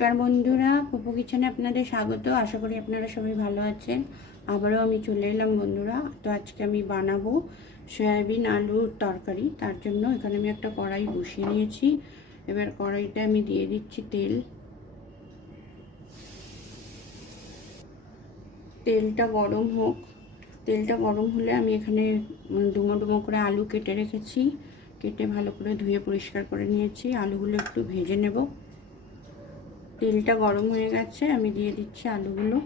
নমস্কার বন্ধুরা, পপু কিচেনে আপনাদের স্বাগত। আশা করি আপনারা সবাই ভালো আছেন। আবারও আমি চলে এলাম বন্ধুরা। তো আজকে আমি বানাবো সয়াবিন আলুর তরকারি। তার জন্য এখানে আমি একটা কড়াই বসিয়ে নিয়েছি। এবার কড়াইতে আমি দিয়ে দিচ্ছি তেল। তেলটা গরম হোক। তেলটা গরম হলে আমি এখানে ডুমো ডুমো করে আলু কেটে রেখেছি। কেটে ভালো করে ধুয়ে পরিষ্কার করে নিয়েছি। আলুগুলো একটু ভেজে নেব। তেলটা গরম হয়ে গেছে, আমি দিয়ে দিচ্ছি আলুগুলো।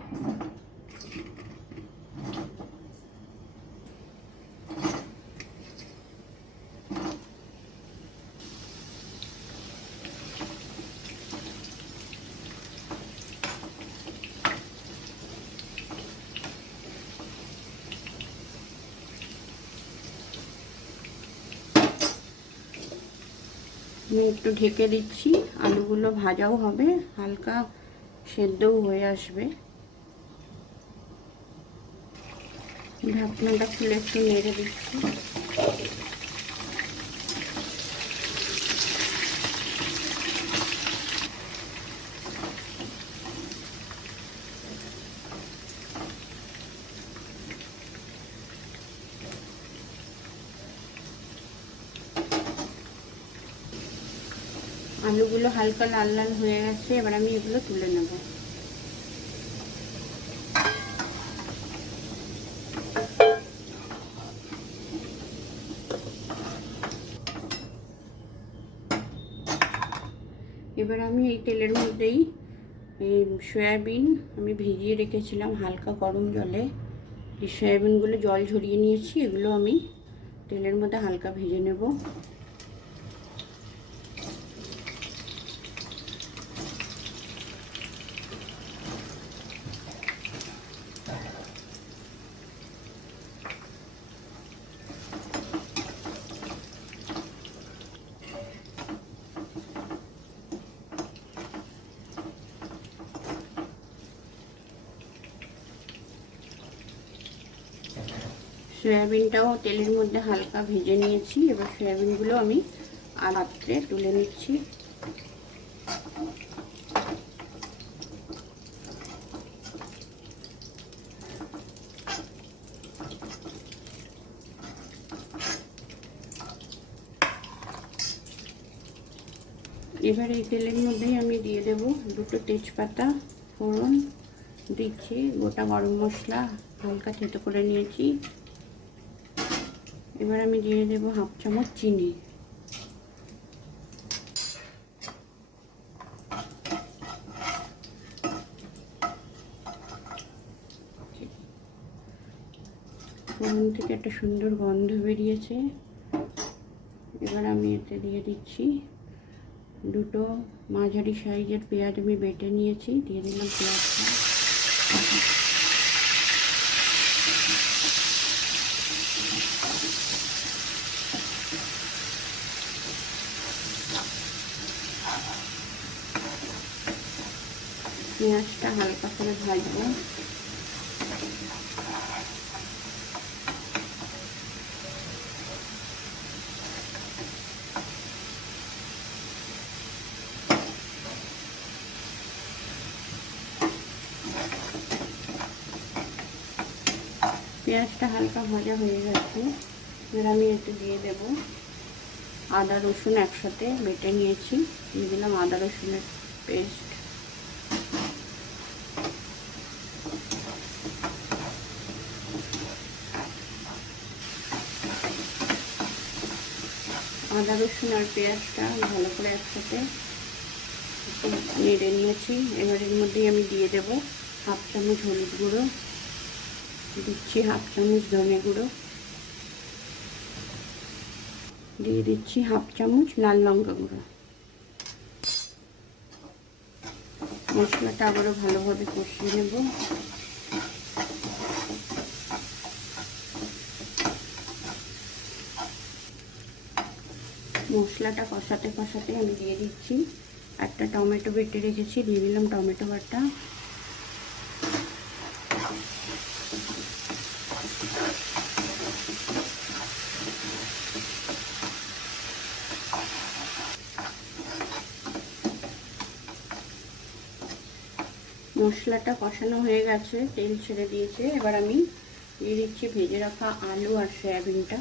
আমি একটু ঢেকে দিচ্ছি, আলুগুলো ভাজাও হবে, হালকা সেদ্ধও হয়ে আসবে। ঢাকনাটা খুলে একটু নেড়ে দিচ্ছি। আলুগুলো হালকা লাল লাল হয়ে গেছে, এবার আমি এগুলো তুলে নেব। এবার আমি এই তেলের মধ্যেই এই সয়াবিন আমি ভিজিয়ে রেখেছিলাম হালকা গরম জলে। এই সয়াবিনগুলো জল ঝরিয়ে নিয়েছি, এগুলো আমি তেলের মধ্যে হালকা ভেজে নেব। সয়াবিনটাও তেলের মধ্যে হালকা ভেজে নিয়েছি। এবার সয়াবিনগুলো আমি পাত্রে তুলে নিচ্ছি। এবার এই তেলের মধ্যেই আমি দিয়ে দেব দুটো তেজপাতা ফোড়ন দিচ্ছি, গোটা গরম মশলা হালকা থেতো করে নিয়েছি। এবার আমি দিয়ে দেব হাফ চামচ চিনি। ফোড়ন থেকে একটা সুন্দর গন্ধ বেরিয়েছে। এবার আমি এতে দিয়ে দিচ্ছি দুটো মাঝারি সাইজের পেঁয়াজ আমি বেটে নিয়েছি, দিয়ে দিলাম পেঁয়াজটা। পেঁয়াজটা হালকা করে ভাজবো। পেঁয়াজটা হালকা ভাজা হয়ে গেছে, এবার আমি একটু দিয়ে দেব আদা রসুন একসাথে বেটে নিয়েছি, দিয়ে দিলাম আদা রসুনের পেস্ট। আদা রসুন আর পেঁয়াজটা ভালো করে একসাথে নেড়ে নিয়েছি। এবার এর মধ্যেই আমি দিয়ে দেব হাফ চামচ হলুদ গুঁড়ো, দিচ্ছি হাফ চামচ ধনে গুঁড়ো, দিয়ে দিচ্ছি হাফ চামচ লাল লঙ্কা গুঁড়ো। মশলাটা আবারও ভালোভাবে কষিয়ে নেব। মশলাটা কষাতে কষাতে আমি দিয়ে দিচ্ছি একটা টমেটো বেটে রেখেছি, দিয়ে দিলাম টমেটো বাটা। মশলাটা কষানো হয়ে গেছে, তেল ছেড়ে দিয়েছে। এবার আমি দিয়ে দিচ্ছি ভেজে রাখা আলু আর সয়াবিনটা।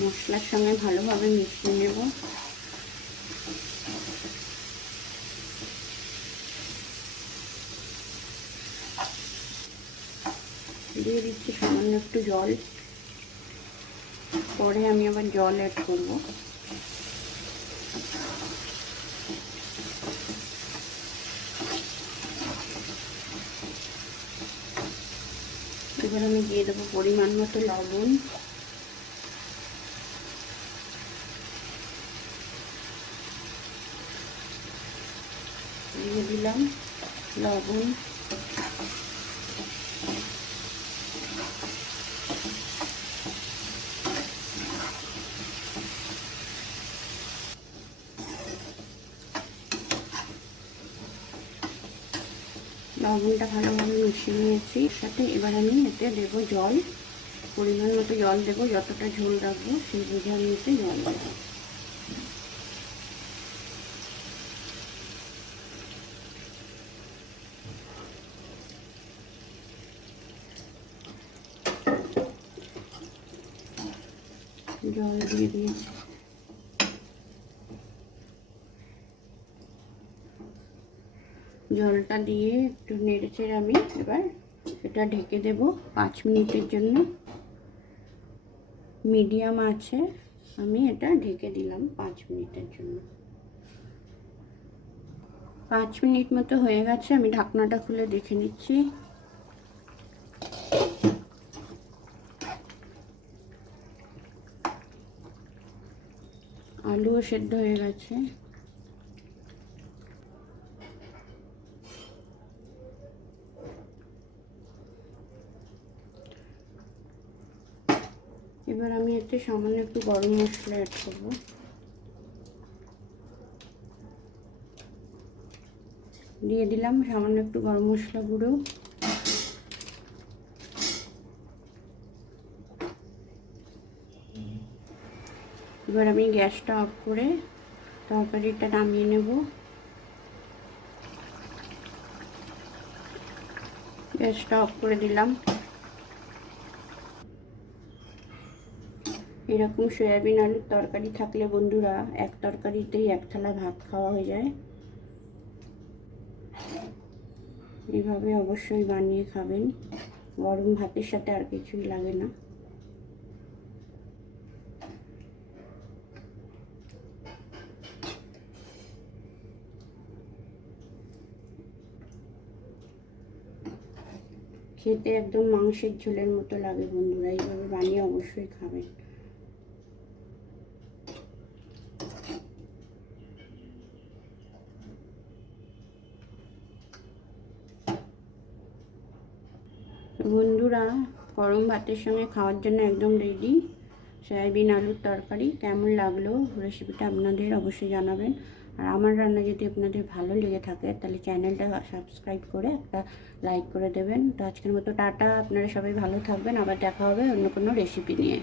মশলার সঙ্গে ভালোভাবে মিশিয়ে নেব। দিয়ে দিচ্ছি সামান্য একটু জল, পরে আমি আবার জল অ্যাড করব। এবার আমি দিয়ে দেবো পরিমাণ মতো লবণ, দিয়ে দিলাম লবণ, লবণটা ভালোভাবে মিশিয়ে নিয়েছি সাথে। এবার আমি এতে দেবো জল, পরিমাণ মতো জল দেবো, যতটা ঝোল রাখবো সেই বুঝে আমি এতে জল দেবো। জল দিয়ে দিয়েছি। জলটা দিয়ে একটু নেড়েচেড়ে আমি এবার এটা ঢেকে দেব 5 মিনিটের জন্য। মিডিয়াম আছে আমি এটা ঢেকে দিলাম 5 মিনিটের জন্য। 5 মিনিট মতো হয়ে গেছে, আমি ঢাকনাটা খুলে দেখে নিচ্ছি। আলুও সেদ্ধ হয়ে গেছে। এবার আমি এতে সামান্য একটু গরম মশলা অ্যাড করব। দিয়ে দিলাম সামান্য একটু গরম মশলা গুঁড়ো। এবার আমি গ্যাসটা অফ করে তরকারিটা নামিয়ে নেব। গ্যাসটা অফ করে দিলাম। এরকম সয়াবিন আলুর তরকারি থাকলে বন্ধুরা এক তরকারিতেই 1 থালা ভাত খাওয়া হয়ে যায়। এইভাবে অবশ্যই বানিয়ে খাবেন, গরম ভাতের সাথে আর কিছুই লাগে না। খেতে একদম মাংসের ঝোলের মতো লাগে বন্ধুরা, এইভাবে বানিয়ে অবশ্যই খাবেন। বন্ধুরা গরম ভাতের সঙ্গে খাওয়ার জন্য একদম রেডি সয়াবিন আলুর তরকারি। কেমন লাগলো রেসিপিটা আপনাদের অবশ্যই জানাবেন। আর আমার রান্না যদি আপনাদের ভালো লেগে থাকে তাহলে চ্যানেলটা সাবস্ক্রাইব করে একটা লাইক করে দেবেন। তো আজকের মতো টাটা, আপনারা সবাই ভালো থাকবেন, আবার দেখা হবে অন্য কোনো রেসিপি নিয়ে।